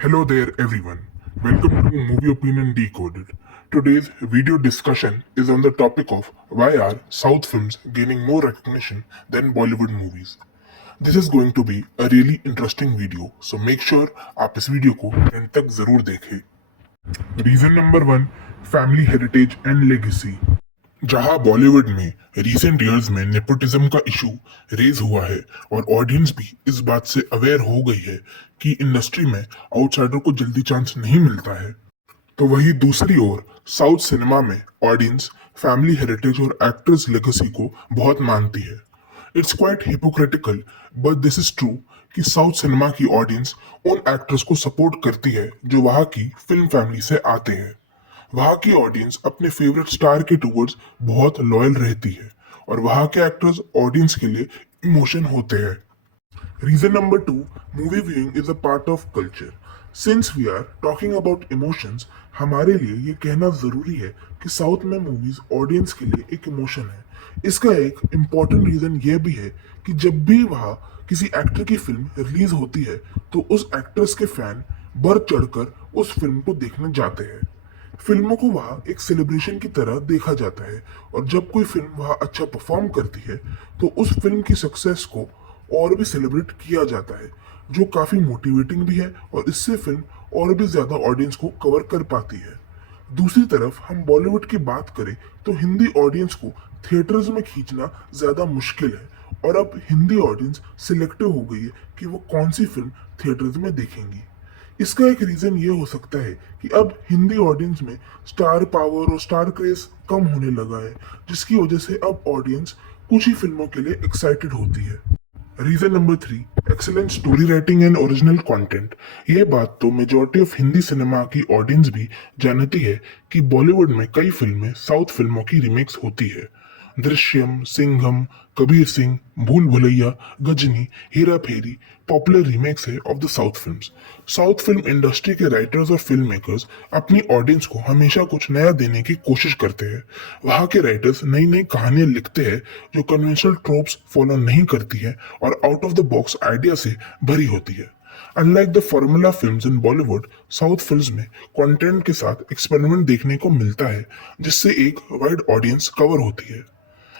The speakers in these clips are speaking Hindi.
Hello there, everyone. Welcome to Movie Opinion Decoded. Today's video discussion is on the topic of why are South films gaining more recognition than Bollywood movies. This is going to be a really interesting video, so make sure आप इस वीडियो को एंड तक जरूर देखें. Reason number 1, family heritage and legacy. जहां बॉलीवुड में रिसेंट ईयर्स में नेपोटिज्म का इशू रेज हुआ है और ऑडियंस भी इस बात से अवेयर हो गई है कि इंडस्ट्री में आउटसाइडर को जल्दी चांस नहीं मिलता है, तो वही दूसरी ओर साउथ सिनेमा में ऑडियंस फैमिली हेरिटेज और एक्टर्स लेगेसी को बहुत मानती है. It's quite hypocritical but this is true कि साउथ सिनेमा की ऑडियंस उन एक्टर्स को सपोर्ट करती है जो वहाँ की फिल्म फैमिली से आते हैं. वहाँ की ऑडियंस अपने फेवरेट स्टार के टूवर्ड्स बहुत लॉयल रहती है और वहाँ के एक्टर्स ऑडियंस के लिए इमोशन होते हैं. Reason number 2, movie viewing is a part of culture. Since we are talking about emotions, हमारे लिए ये कहना ज़रूरी है कि साउथ में मूवीज ऑडियंस के लिए एक इमोशन है. इसका एक इम्पॉर्टेंट रीज़न ये भी है कि जब भी वहाँ किसी एक्टर की फिल्म रिलीज होती है तो उस एक्टर्स के फैन बढ़ चढ़कर उस फिल्म को देखने जाते हैं. फिल्मों को वहाँ एक सेलिब्रेशन की तरह देखा जाता है और जब कोई फिल्म वहाँ अच्छा परफॉर्म करती है तो उस फिल्म की सक्सेस को और भी सेलिब्रेट किया जाता है, जो काफ़ी मोटिवेटिंग भी है और इससे फिल्म और भी ज़्यादा ऑडियंस को कवर कर पाती है. दूसरी तरफ हम बॉलीवुड की बात करें तो हिंदी ऑडियंस को थिएटर्स में खींचना ज़्यादा मुश्किल है और अब हिंदी ऑडियंस सिलेक्टिव हो गई है कि वो कौन सी फिल्म थिएटर्स में देखेंगी. इसका एक रीज़न ये हो सकता है कि अब हिंदी ऑडियंस में स्टार पावर और स्टार क्रेज कम होने लगा है, जिसकी वजह से अब ऑडियंस कुछ ही फिल्मों के लिए एक्साइटेड होती है. Reason number 3, excellent story writing and original content. ये बात तो मेजॉरिटी ऑफ हिंदी सिनेमा की ऑडियंस भी जानती है कि बॉलीवुड में कई फिल्में साउथ फिल्मों की रिमेक्स होती है. दृश्यम, सिंघम, कबीर सिंह, भूल भुलैया, गजनी, हेरा फेरी पॉपुलर रीमेक्स है of the south films. South film industry के राइटर्स और फिल्म मेकर्स अपनी ऑडियंस को हमेशा कुछ नया देने की कोशिश करते हैं. वहाँ के राइटर्स नई नई कहानियां लिखते हैं जो कन्वेंशनल ट्रोप्स फॉलो नहीं करती है और out of the box idea से भरी होती है. Unlike the formula films in Bollywood, south films में कंटेंट के साथ एक्सपेरिमेंट देखने को मिलता है जिससे एक वाइड ऑडियंस कवर होती है.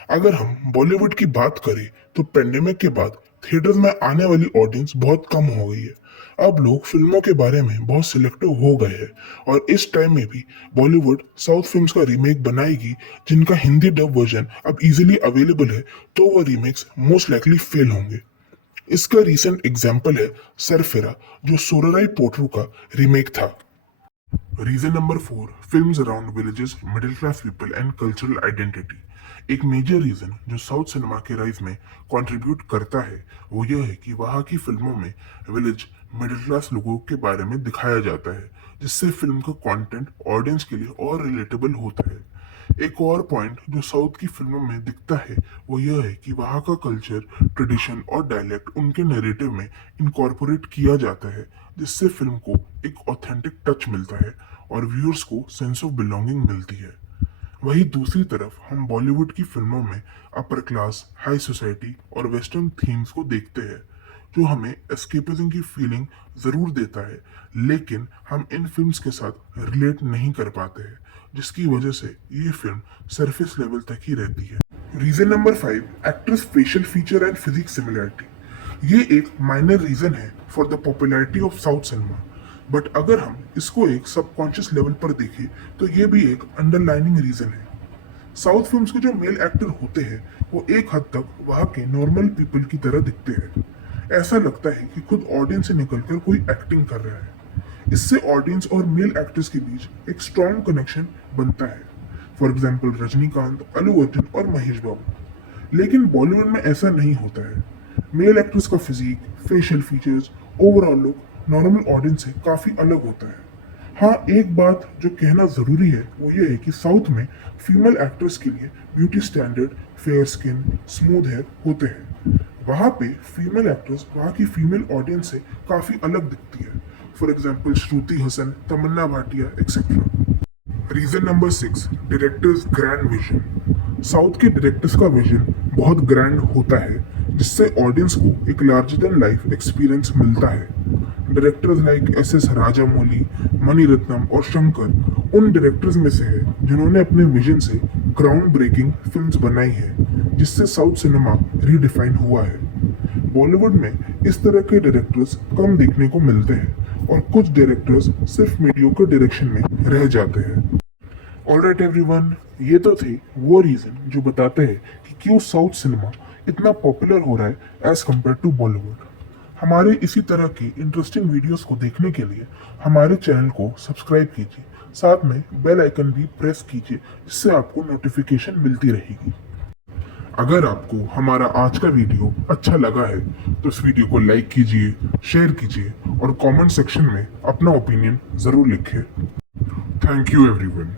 अगर हम बॉलीवुड की बात करें तो पेंडेमिक के बाद थिएटर्स में आने वाली ऑडियंस बहुत कम हो गई है. अब लोग फिल्मों के बारे में बहुत सिलेक्टिव हो गए हैं और इस टाइम में भी बॉलीवुड साउथ फिल्म्स का रीमेक बनाएगी जिनका हिंदी डब वर्जन अब इजीली अवेलेबल है, तो वो रीमेक्स मोस्ट लाइकली फेल होंगे. इसका रिसेंट एग्जाम्पल है सरफेरा, जो सोराराई पोट्रू का रीमेक था. Reason number 4, films around villages, middle class people and cultural identity. एक मेजर रीजन जो साउथ सिनेमा के राइज में कंट्रीब्यूट करता है वो यह है कि वहाँ की फिल्मों में विलेज मिडिल क्लास लोगों के बारे में दिखाया जाता है, जिससे फिल्म का कंटेंट ऑडियंस के लिए और रिलेटेबल होता है. एक और पॉइंट जो साउथ की फिल्मों में दिखता है वो यह है कि वहाँ का कल्चर, ट्रेडिशन और डायलेक्ट उनके नैरेटिव में इनकॉर्पोरेट किया जाता है, जिससे फिल्म को एक ऑथेंटिक टच मिलता है और व्यूअर्स को सेंस ऑफ बिलोंगिंग मिलती है. वहीं दूसरी तरफ हम बॉलीवुड की फिल्मों में अपर क्लास, हाई सोसाइटी और वेस्टर्न थीम्स को देखते हैं, जो हमें एस्केपिज्म की फीलिंग ज़रूर देता है, लेकिन हम इन फिल्म्स के साथ रिलेट नहीं कर पाते हैं, जिसकी वजह से ये फिल्म सरफेस लेवल तक ही रहती है. Reason number 5, actress facial feature and physique similarity. ये एक माइनर रीजन है for the popularity of south cinema, but अगर हम इसको एक सबकॉन्शियस लेवल पर देखें तो ये भी एक अंडरलाइनिंग रीजन है. साउथ फिल्म्स के जो मेल एक्टर होते हैं वो एक हद तक वहाँ के नॉर्मल पीपल की तरह दिखते हैं. ऐसा लगता है कि खुद ऑडियंस से निकलकर कोई एक्टिंग कर रहा है. इससे ऑडियंस और मेल एक्टर्स के बीच एक स्ट्रॉन्ग कनेक्शन बनता है. फॉर एग्जाम्पल रजनीकांत, अल्लू अर्जुन और महेश बाबू. लेकिन बॉलीवुड में ऐसा नहीं होता है. मेल एक्टर्स का physique, facial features, overall look normal audience से काफ़ी अलग होता है. हाँ, एक बात जो कहना ज़रूरी है वो ये है कि साउथ में फीमेल एक्ट्रेस के लिए beauty standard, fair skin, smooth hair होते हैं. वहाँ पे फीमेल एक्ट्रेस वहाँ की फीमेल ऑडियंस से काफ़ी अलग दिखती है. For example Shruti Haasan, Tamannaah Bhatia etcetera. Reason number 6, directors grand vision. South के डायरेक्टर्स का विजन बहुत ग्रैंड होता है, जिससे ऑडियंस को एक लार्जर देन लाइफ एक्सपीरियंस मिलता है. Directors like S Rajamouli, Mani Ratnam और शंकर उन डायरेक्टर्स में से है जिन्होंने अपने विजन से ग्राउंड ब्रेकिंग फिल्म्स बनाई है, जिससे साउथ सिनेमा रीडिफाइन हुआ है। बॉलीवुड में इस तरह के डायरेक्टर्स कम देखने को मिलते हैं और कुछ डायरेक्टर्स सिर्फ मीडियोकर डायरेक्शन में रह जाते हैं। ऑलराइट एवरीवन, ये तो थे वो रीजन जो बताते हैं कि क्यों साउथ सिनेमा इतना पॉपुलर हो रहा है एज कम्पेयर टू बॉलीवुड। हमारे इसी तरह की इंटरेस्टिंग वीडियोस को देखने के लिए हमारे चैनल को सब्सक्राइब कीजिए, साथ में बेल आइकन भी प्रेस कीजिए, जिससे आपको नोटिफिकेशन मिलती रहेगी। अगर आपको हमारा आज का वीडियो अच्छा लगा है तो इस वीडियो को लाइक कीजिए, शेयर कीजिए और कमेंट सेक्शन में अपना ओपिनियन ज़रूर लिखें। Thank you everyone.